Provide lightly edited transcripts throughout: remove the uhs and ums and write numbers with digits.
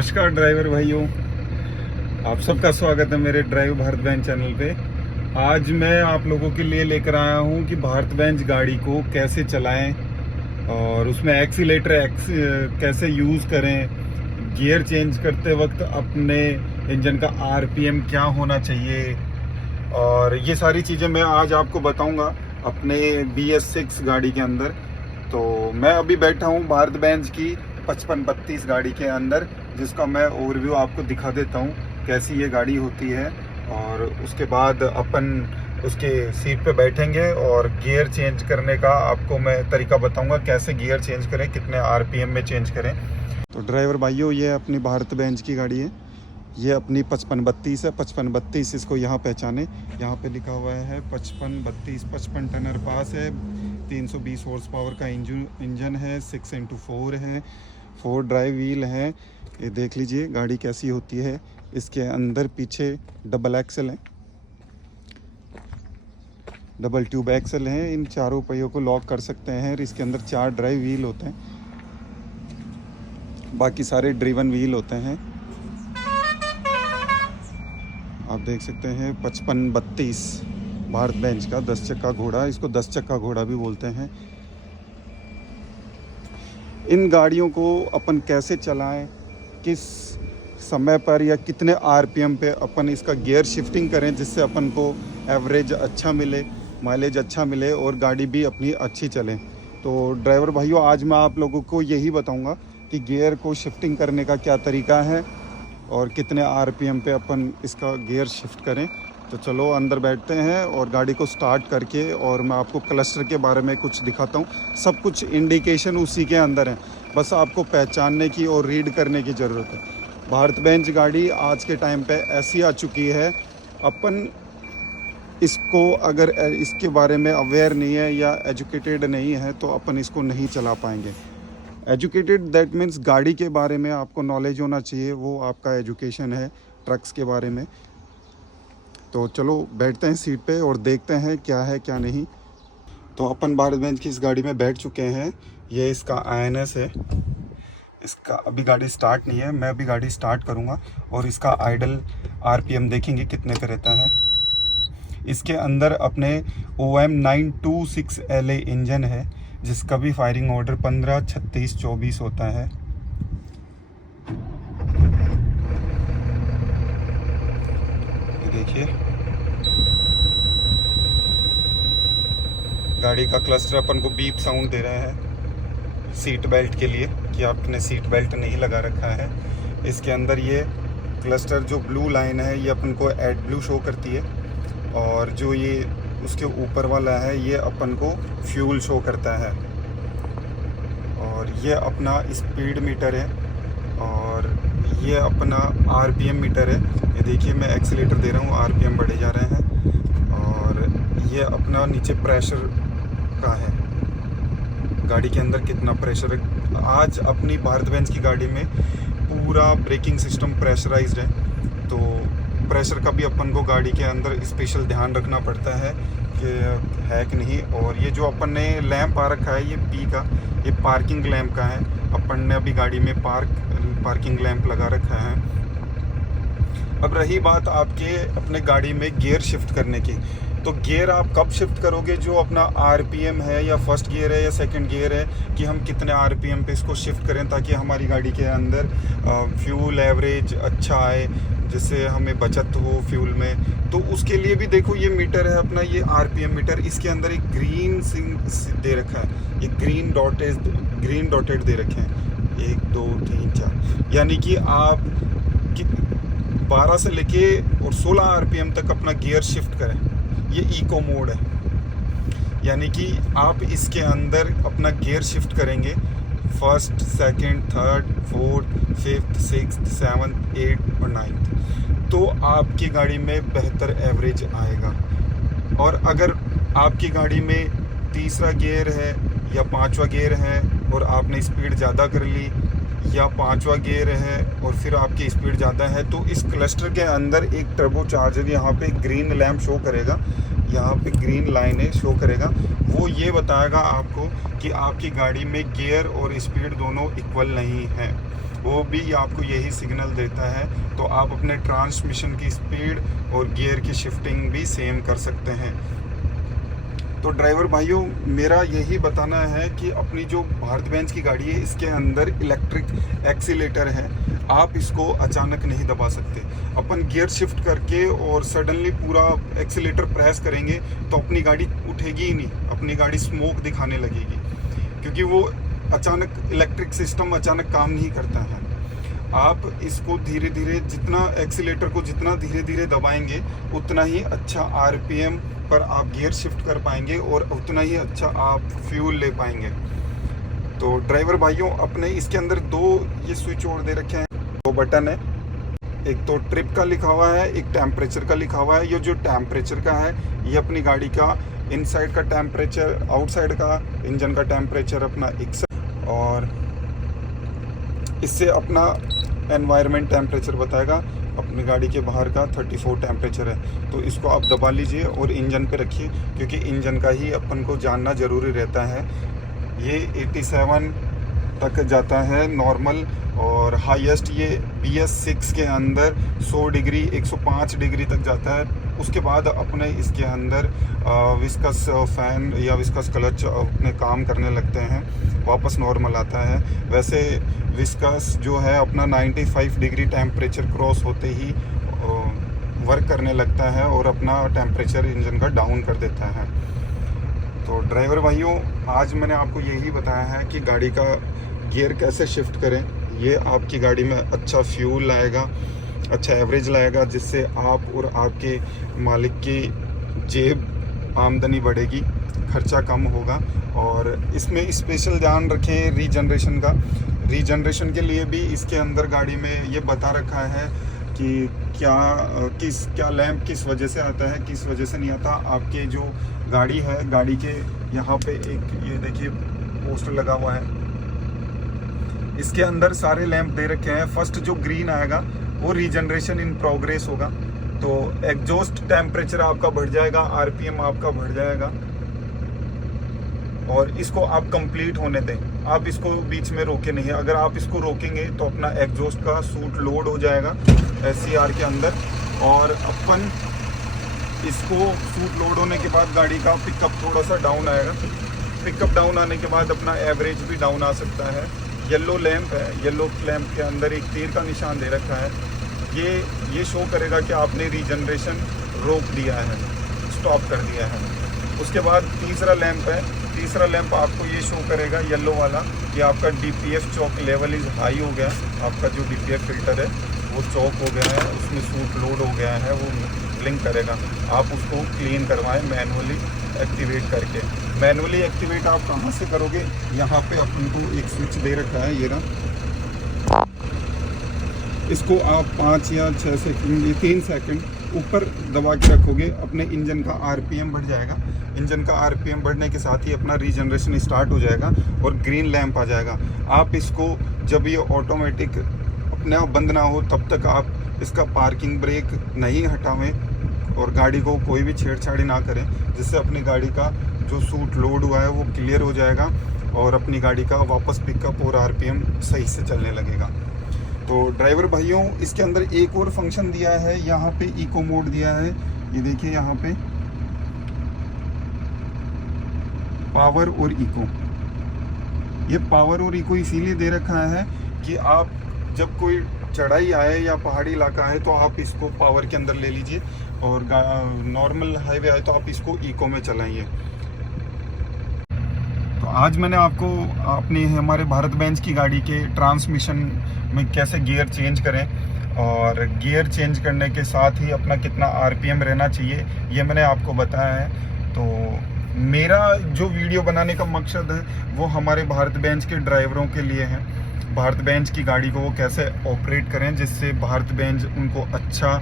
नमस्कार ड्राइवर भाइयों, आप सबका स्वागत है मेरे ड्राइव भारत बेंच चैनल पे। आज मैं आप लोगों के लिए लेकर आया हूं कि भारत बेंच गाड़ी को कैसे चलाएं और उसमें एक्सीलेटर कैसे यूज़ करें, गियर चेंज करते वक्त अपने इंजन का आरपीएम क्या होना चाहिए, और ये सारी चीज़ें मैं आज आपको बताऊंगा अपने BS6 गाड़ी के अंदर। तो मैं अभी बैठा हूं भारत बेंच की 5532 गाड़ी के अंदर, जिसका मैं ओवरव्यू आपको दिखा देता हूं कैसी ये गाड़ी होती है। और उसके बाद अपन उसके सीट पे बैठेंगे और गियर चेंज करने का आपको मैं तरीका बताऊंगा, कैसे गियर चेंज करें, कितने आरपीएम में चेंज करें। तो ड्राइवर भाइयों, ये अपनी भारत बेंच की गाड़ी है, ये अपनी 5532 है। 5532 इसको यहाँ पहचाने, यहाँ पे लिखा हुआ है 5532। 55 टनर पास है, 320 हॉर्स पावर का इंजन है, 6x4 है, 4 ड्राइव व्हील है। ये देख लीजिए गाड़ी कैसी होती है। इसके अंदर पीछे डबल एक्सल है, डबल ट्यूब एक्सल है। इन चारों पहियों को लॉक कर सकते हैं। इसके अंदर 4 ड्राइव व्हील होते हैं, बाकी सारे ड्रिवन व्हील होते हैं। आप देख सकते हैं 5532 भारत बेंच का 10 चक्का घोड़ा, इसको 10 चक्का घोड़ा भी बोलते हैं। इन गाड़ियों को अपन कैसे चलाएं, किस समय पर या कितने आरपीएम पे अपन इसका गियर शिफ्टिंग करें जिससे अपन को एवरेज अच्छा मिले, माइलेज अच्छा मिले और गाड़ी भी अपनी अच्छी चले। तो ड्राइवर भाइयों, आज मैं आप लोगों को यही बताऊंगा कि गियर को शिफ्टिंग करने का क्या तरीका है और कितने आरपीएम पे अपन इसका गियर शिफ्ट करें। तो चलो अंदर बैठते हैं और गाड़ी को स्टार्ट करके और मैं आपको क्लस्टर के बारे में कुछ दिखाता हूँ। सब कुछ इंडिकेशन उसी के अंदर है, बस आपको पहचानने की और रीड करने की ज़रूरत है। भारत बेंच गाड़ी आज के टाइम पे ऐसी आ चुकी है, अपन इसको अगर इसके बारे में अवेयर नहीं है या एजुकेटेड नहीं है तो अपन इसको नहीं चला पाएंगे। एजुकेटेड दैट मीन्स गाड़ी के बारे में आपको नॉलेज होना चाहिए, वो आपका एजुकेशन है ट्रक्स के बारे में। तो चलो बैठते हैं सीट पे और देखते हैं क्या है क्या नहीं। तो अपन भारत बेंच की इस गाड़ी में बैठ चुके हैं। ये इसका INS है। इसका अभी गाड़ी स्टार्ट नहीं है, मैं अभी गाड़ी स्टार्ट करूँगा और इसका आइडल आरपीएम देखेंगे कितने का रहता है। इसके अंदर अपने OM 926 LA इंजन है, जिसका भी फायरिंग ऑर्डर 15, 36, 24 होता है। देखिए गाड़ी का क्लस्टर अपन को बीप साउंड दे रहा है सीट बेल्ट के लिए कि आपने सीट बेल्ट नहीं लगा रखा है। इसके अंदर ये क्लस्टर जो ब्लू लाइन है ये अपन को एड ब्लू शो करती है, और जो ये उसके ऊपर वाला है ये अपन को फ्यूल शो करता है। और ये अपना स्पीड मीटर है और ये अपना आरपीएम मीटर है। ये देखिए मैं एक्सीलेटर दे रहा हूँ, आरपीएम बढ़े जा रहे हैं। और ये अपना नीचे प्रेशर का है, गाड़ी के अंदर कितना प्रेशर है। आज अपनी भारत बेंच की गाड़ी में पूरा ब्रेकिंग सिस्टम प्रेशराइज्ड है, तो प्रेशर का भी अपन को गाड़ी के अंदर स्पेशल ध्यान रखना पड़ता है कि है कि नहीं। और ये जो अपन ने लैंप आ रखा है ये P का, ये पार्किंग लैंप का है। अपन ने अभी गाड़ी में पार्किंग लैंप लगा रखा है। अब रही बात आपके अपने गाड़ी में गियर शिफ्ट करने की, तो गियर आप कब शिफ्ट करोगे, जो अपना आरपीएम है या फर्स्ट गियर है या सेकंड गियर है, कि हम कितने आरपीएम पे इसको शिफ्ट करें ताकि हमारी गाड़ी के अंदर फ्यूल एवरेज अच्छा आए, जिससे हमें बचत हो फ्यूल में। तो उसके लिए भी देखो ये मीटर है अपना, ये आरपीएम मीटर। इसके अंदर एक ग्रीन दे रखा है, ये ग्रीन डॉटेड दे रखे हैं 1 2 3 4, यानी कि आप 12 से लेके और 16 आरपीएम तक अपना गियर शिफ्ट करें। ये इको मोड है, यानी कि आप इसके अंदर अपना गियर शिफ्ट करेंगे first, second, third, fourth, fifth, sixth, seventh, 8 और 9th, तो आपकी गाड़ी में बेहतर एवरेज आएगा। और अगर आपकी गाड़ी में तीसरा गियर है या 5वां गियर है और आपने स्पीड ज़्यादा कर ली, या 5वां गियर है और फिर आपकी स्पीड ज़्यादा है, तो इस क्लस्टर के अंदर एक टर्बो चार्जर यहाँ पे ग्रीन लैंप शो करेगा, यहाँ पे ग्रीन लाइनें शो करेगा। वो ये बताएगा आपको कि आपकी गाड़ी में गियर और स्पीड दोनों इक्वल नहीं है। वो भी आपको यही सिग्नल देता है। तो आप अपने ट्रांसमिशन की स्पीड और गियर की शिफ्टिंग भी सेम कर सकते हैं। तो ड्राइवर भाइयों, मेरा यही बताना है कि अपनी जो भारत बेंज की गाड़ी है, इसके अंदर इलेक्ट्रिक एक्सीलेटर है। आप इसको अचानक नहीं दबा सकते। अपन गियर शिफ्ट करके और सडनली पूरा एक्सीलेटर प्रेस करेंगे तो अपनी गाड़ी उठेगी ही नहीं, अपनी गाड़ी स्मोक दिखाने लगेगी, क्योंकि वो अचानक इलेक्ट्रिक सिस्टम अचानक काम नहीं करता है। आप इसको धीरे धीरे, जितना एक्सीलेटर को जितना धीरे धीरे दबाएंगे उतना ही अच्छा आरपीएम पर आप गियर शिफ्ट कर पाएंगे और उतना ही अच्छा आप फ्यूल ले पाएंगे। तो ड्राइवर भाइयों, अपने इसके अंदर दो ये स्विच और दे रखे हैं, दो बटन है। एक तो ट्रिप का लिखा हुआ है, एक टेम्परेचर का लिखा हुआ है। ये जो टेम्परेचर का है, ये अपनी गाड़ी का इनसाइड का टेम्परेचर, आउटसाइड का इंजन का टेम्परेचर अपना और इससे अपना एनवायरनमेंट टेम्परेचर बताएगा। अपनी गाड़ी के बाहर का 34 टेम्परेचर है। तो इसको आप दबा लीजिए और इंजन पे रखिए, क्योंकि इंजन का ही अपन को जानना ज़रूरी रहता है। ये 87 तक जाता है नॉर्मल, और हाईएस्ट ये BS6 के अंदर 100 डिग्री 105 डिग्री तक जाता है। उसके बाद अपने इसके अंदर विस्कस फैन या विस्कस क्लच अपने काम करने लगते हैं, वापस नॉर्मल आता है। वैसे विस्कस जो है अपना 95 डिग्री टेम्परेचर क्रॉस होते ही वर्क करने लगता है और अपना टेम्परेचर इंजन का डाउन कर देता है। तो ड्राइवर भाइयों, आज मैंने आपको यही बताया है कि गाड़ी का गियर कैसे शिफ्ट करें। ये आपकी गाड़ी में अच्छा फ्यूल लाएगा, अच्छा एवरेज लाएगा, जिससे आप और आपके मालिक की जेब आमदनी बढ़ेगी, खर्चा कम होगा। और इसमें स्पेशल ध्यान रखें रीजनरेशन का। रीजनरेशन के लिए भी इसके अंदर गाड़ी में ये बता रखा है कि क्या लैंप किस वजह से आता है, किस वजह से नहीं आता। आपके जो गाड़ी है, गाड़ी के यहाँ पे एक ये देखिए पोस्टर लगा हुआ है, इसके अंदर सारे लैंप दे रखे हैं। फर्स्ट जो ग्रीन आएगा वो रीजनरेशन इन प्रोग्रेस होगा। तो एग्जॉस्ट टेम्परेचर आपका बढ़ जाएगा, आरपीएम आपका बढ़ जाएगा, और इसको आप कंप्लीट होने दें। आप इसको बीच में रोके नहीं। अगर आप इसको रोकेंगे तो अपना एग्जॉस्ट का सूट लोड हो जाएगा SCR के अंदर, और अपन इसको सूट लोड होने के बाद गाड़ी का पिकअप थोड़ा सा डाउन आएगा। पिकअप डाउन आने के बाद अपना एवरेज भी डाउन आ सकता है। येलो लैंप है, येलो लैंप के अंदर एक तीर का निशान दे रखा है। ये शो करेगा कि आपने रीजनरेशन रोक दिया है, स्टॉप कर दिया है। उसके बाद तीसरा लैंप है। तीसरा लैंप आपको ये शो करेगा, येलो वाला, कि आपका DPF Chowk level is high हो गया। आपका जो DPF फिल्टर है वो चौक हो गया है, उसमें सूट लोड हो गया है, वो ब्लिंक करेगा। आप उसको क्लीन करवाएं मैनुअली एक्टिवेट करके। मैनुअली एक्टिवेट आप कहाँ से करोगे? यहाँ पे अपन को एक स्विच दे रखा है, ये ना, इसको आप 5 या 6 सेकंड, 3 सेकंड ऊपर दबा के रखोगे, अपने इंजन का आरपीएम बढ़ जाएगा। इंजन का आरपीएम बढ़ने के साथ ही अपना रीजनरेशन स्टार्ट हो जाएगा और ग्रीन लैंप आ जाएगा। आप इसको जब ये ऑटोमेटिक अपने आप बंद ना हो तब तक आप इसका पार्किंग ब्रेक नहीं हटावें और गाड़ी को कोई भी छेड़छाड़ी ना करें, जिससे अपनी गाड़ी का जो सूट लोड हुआ है वो क्लियर हो जाएगा और अपनी गाड़ी का वापस पिकअप और आरपीएम सही से चलने लगेगा। तो ड्राइवर भाइयों, इसके अंदर एक और फंक्शन दिया है, यहाँ पे इको मोड दिया है। ये देखिए यहाँ पे पावर और इको। ये पावर और इको इसीलिए दे रखा है कि आप जब कोई चढ़ाई आए या पहाड़ी इलाका है तो आप इसको पावर के अंदर ले लीजिए, और नॉर्मल हाईवे आए तो आप इसको इको में चलाइए। तो आज मैंने आपको अपनी हमारे भारत बेंज की गाड़ी के ट्रांसमिशन में कैसे गियर चेंज करें और गियर चेंज करने के साथ ही अपना कितना आरपीएम रहना चाहिए, ये मैंने आपको बताया है। तो मेरा जो वीडियो बनाने का मकसद है वो हमारे भारत बेंज के ड्राइवरों के लिए है। भारत बेंज की गाड़ी को वो कैसे ऑपरेट करें जिससे भारत बेंज उनको अच्छा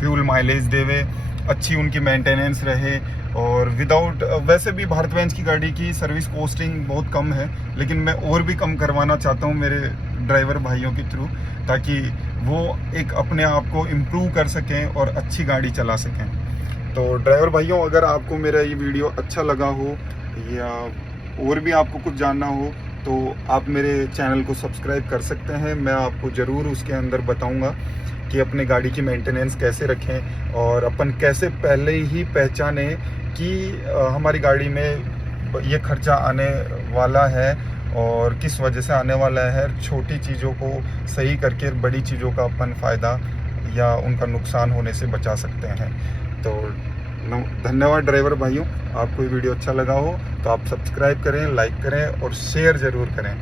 फ्यूल माइलेज देवे, अच्छी उनकी मेंटेनेंस रहे, और विदाउट, वैसे भी भारत बेंज की गाड़ी की सर्विस कॉस्टिंग बहुत कम है, लेकिन मैं और भी कम करवाना चाहता हूं मेरे ड्राइवर भाइयों के थ्रू, ताकि वो एक अपने आप को इम्प्रूव कर सकें और अच्छी गाड़ी चला सकें। तो ड्राइवर भाइयों, अगर आपको मेरा ये वीडियो अच्छा लगा हो या और भी आपको कुछ जानना हो तो आप मेरे चैनल को सब्सक्राइब कर सकते हैं। मैं आपको ज़रूर उसके अंदर बताऊंगा कि अपने गाड़ी की मेंटेनेंस कैसे रखें और अपन कैसे पहले ही पहचाने कि हमारी गाड़ी में ये खर्चा आने वाला है और किस वजह से आने वाला है। छोटी चीज़ों को सही करके बड़ी चीज़ों का अपन फ़ायदा या उनका नुकसान होने से बचा सकते हैं। तो धन्यवाद ड्राइवर भाइयों। आपको ये वीडियो अच्छा लगा हो तो आप सब्सक्राइब करें, लाइक करें और शेयर ज़रूर करें।